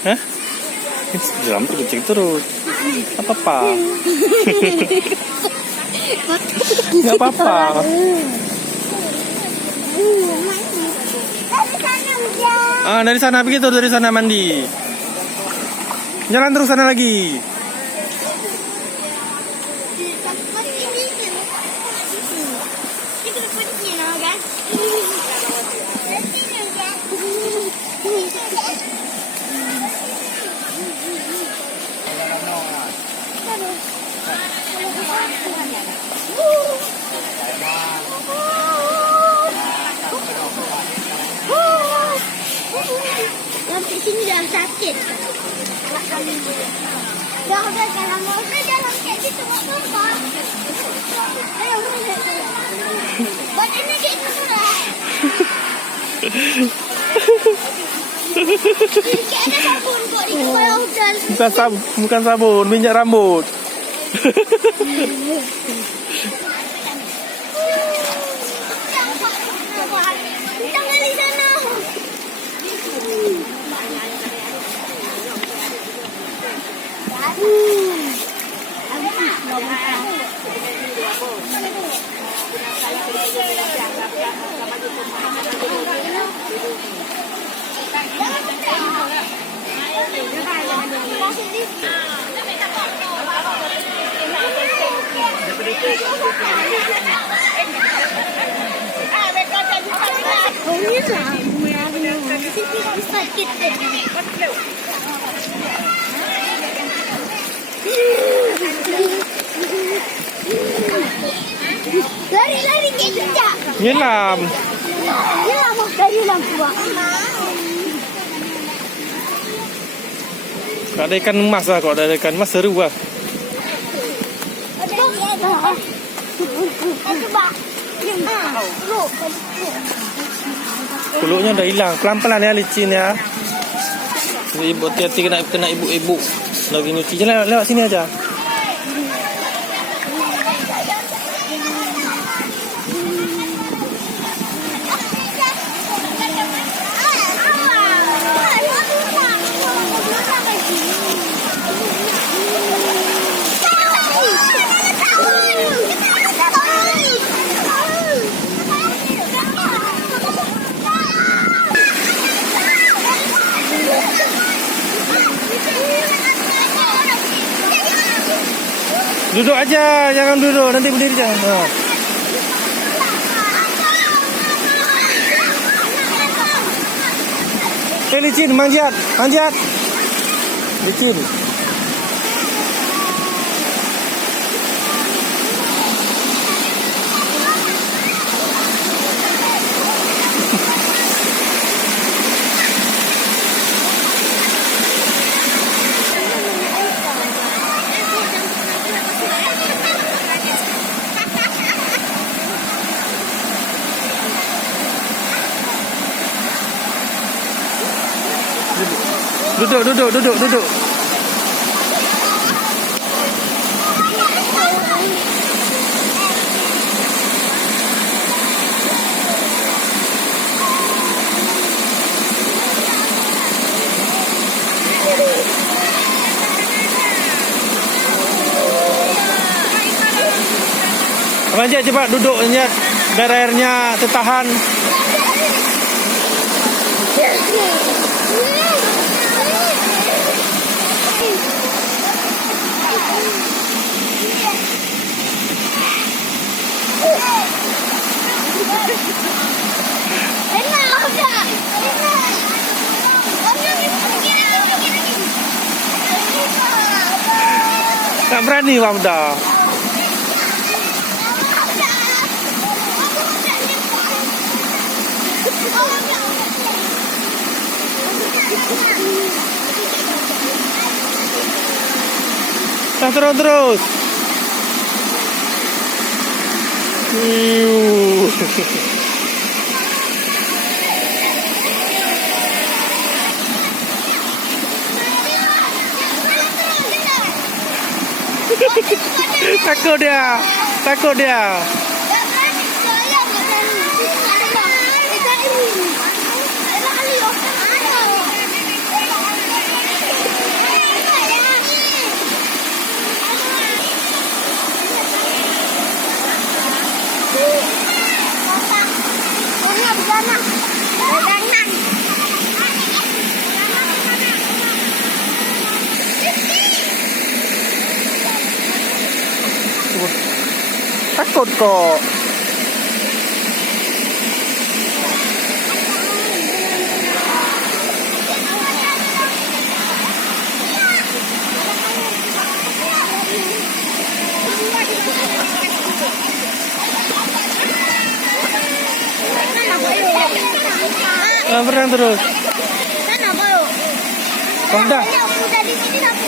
Hah? Drum terus kucing terus. Apa-apa? Nggak apa-apa. Dari sana begitu, dari sana mandi. Jalan terus sana lagi. Sampai sini dah sakit. Dah jangan mau jalan kayak gitu apa? Buat ini gitu sudah. Ada sabun buat di kepala hujan. Bukan sabun, minyak rambut. Jangan di sana. Lari-lari kejap. Nyelam. Nyelam dari lampu. Kalau ada ikan emas lah, kalau ada ikan emas seru lah. Kuluknya udah hilang, pelan-pelan ya licin ya. Ibu hati-hati kena ibu-ibu lagi nyuci. Jalan lewat sini aja. Duduk aja, jangan duduk, nanti berdiri jangan. Licin, manjat. Licin. Duduk. Manjat cepat, duduk manjat. Biar airnya tertahan. Tak berani Wamda. Terus. Takut dia. Takut kok. Berenang terus. Sana, Boyo. Oh, dah. Udah di sini, tapi